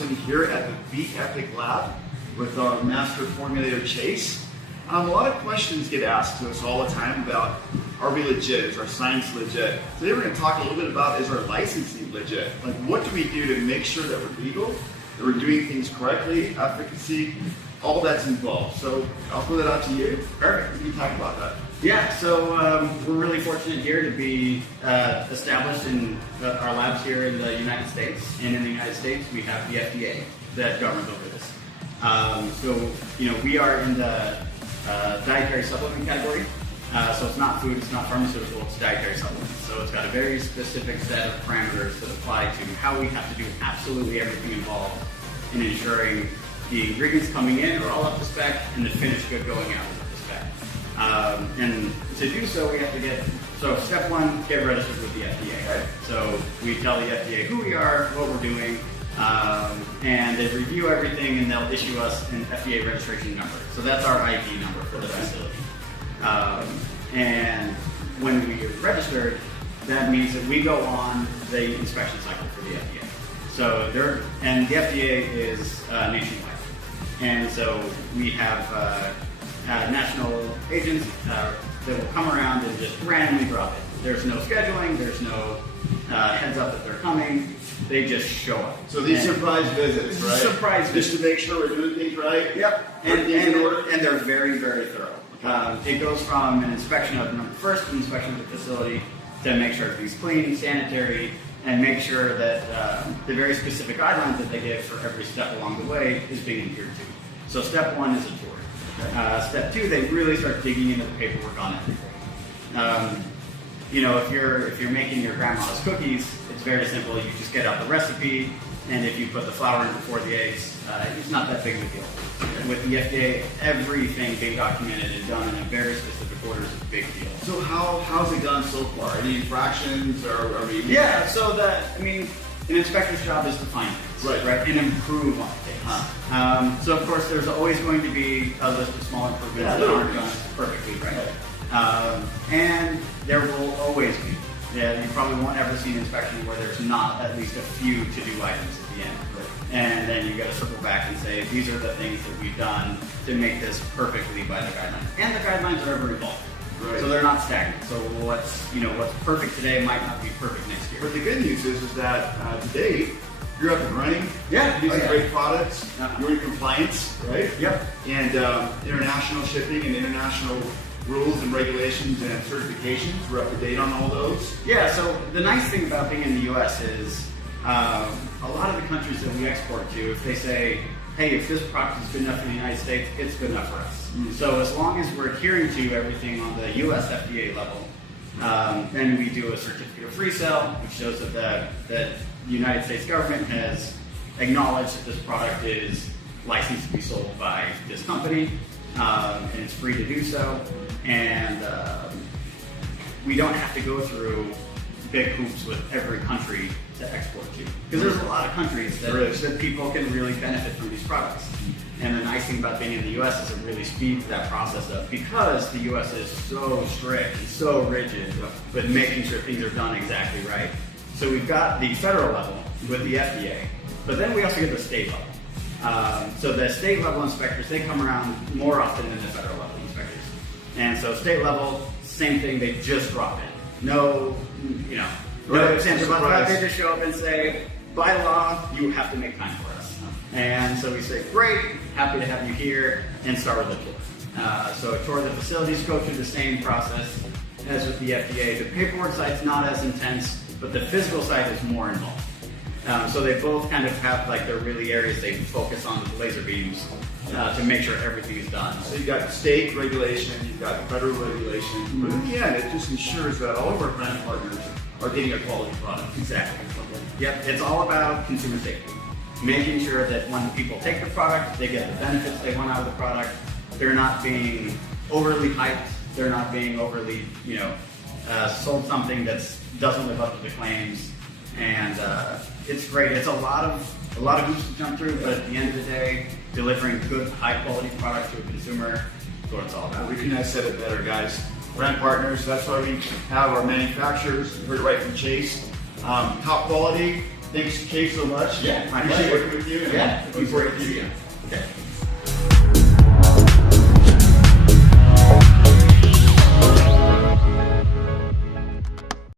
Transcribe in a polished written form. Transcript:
sitting here at the Beat Epic Lab with our master formulator, Chase. A lot of questions get asked to us all the time about, are we legit? Is our science legit? Today we're going to talk a little bit about, is our licensing legit? Like, what do we do to make sure that we're legal, that we're doing things correctly, efficacy, all that's involved. So I'll throw that out to you. Perfect. We can talk about that. Yeah, so we're really fortunate here to be established in our labs here in the United States. And in the United States, we have the FDA that governs over this. So, we are in the dietary supplement category. So it's not food, it's not pharmaceutical, it's dietary supplements. So it's got a very specific set of parameters that apply to how we have to do absolutely everything involved in ensuring the ingredients coming in are all up to spec and the finished good going out is up to spec. And to do so, we have to step one, get registered with the FDA. Right? So we tell the FDA who we are, what we're doing, and they review everything and they'll issue us an FDA registration number. So that's our ID number for the facility. And when we are registered, that means that we go on the inspection cycle for the FDA. So the FDA is nationwide. And so we have national agents that will come around and just randomly drop it. There's no scheduling, there's no heads up that they're coming. They just show up. So these surprise visits, right? Surprise visits. Just to make sure we're doing things right? Yep. And they're very, very thorough. It goes from an inspection of an inspection of the facility to make sure everything's clean, sanitary, and make sure that the very specific guidelines that they give for every step along the way is being adhered to. So step one is a tour. Step two, they really start digging into the paperwork on everything. If you're making your grandma's cookies, it's very simple. You just get out the recipe, and if you put the flour in before the eggs, it's not that big of a deal. With the FDA, everything being documented and done in a very specific order is a big deal. So how's it gone so far? Any infractions, or are we? Yeah, so an inspector's job is to find things, right? And improve on things. So of course, there's always going to be a list of small improvements that aren't done perfectly right. And there will always be. Yeah, you probably won't ever see an inspection where there's not at least a few to-do items at the end. And then you got to circle back and say, these are the things that we've done to make this perfectly by the guidelines. And the guidelines are ever evolving. Right. So they're not stagnant. So what's perfect today might not be perfect next year. But the good news is that today, you're up and running. Yeah. You're using great products. You're in compliance, right? Yep. And international shipping and international rules and regulations and certifications, we're up to date on all those. Yeah, so the nice thing about being in the U.S. is a lot of the countries that we export to, if they say, hey, if this product is good enough in the United States, it's good enough for us. Mm-hmm. So as long as we're adhering to everything on the U.S. FDA level, then we do a certificate of free sale, which shows that the United States government has acknowledged that this product is licensed to be sold by this company, and it's free to do so. And we don't have to go through big hoops with every country to export to. Because there's a lot of countries that people can really benefit from these products. And the nice thing about being in the U.S. is it really speeds that process up, because the U.S. is so strict and so rigid with making sure things are done exactly right. So we've got the federal level with the FDA, but then we also get the state level. So the state level inspectors, they come around more often than the federal level inspectors. And so state level, same thing, they just drop in. No incentive on that. They just show up and say, by law, you have to make time for us. And so we say, great, happy to have you here, and start with a tour. So a tour of the facilities go through the same process as with the FDA. The paperwork side's not as intense, but the physical side is more involved. So they both kind of have their really areas they focus on with laser beams to make sure everything is done. So you've got state regulation, you've got federal regulation, but in the end, it just ensures that all of our brand partners are getting a quality product. Exactly. Yep, it's all about consumer safety. Making sure that when people take the product, they get the benefits they want out of the product. They're not being overly hyped. They're not being overly, sold something that doesn't live up to the claims. And it's great. It's a lot of hoops to jump through, but at the end of the day, delivering good, high-quality product to a consumer is what it's all about. We couldn't have said it better, guys. Brand partners, that's why we have our manufacturers. You heard it right from Chase. Top quality, Thanks, Kate, so much. Yeah, my Appreciate pleasure. working with you. Yeah, Looking forward to seeing you. Okay.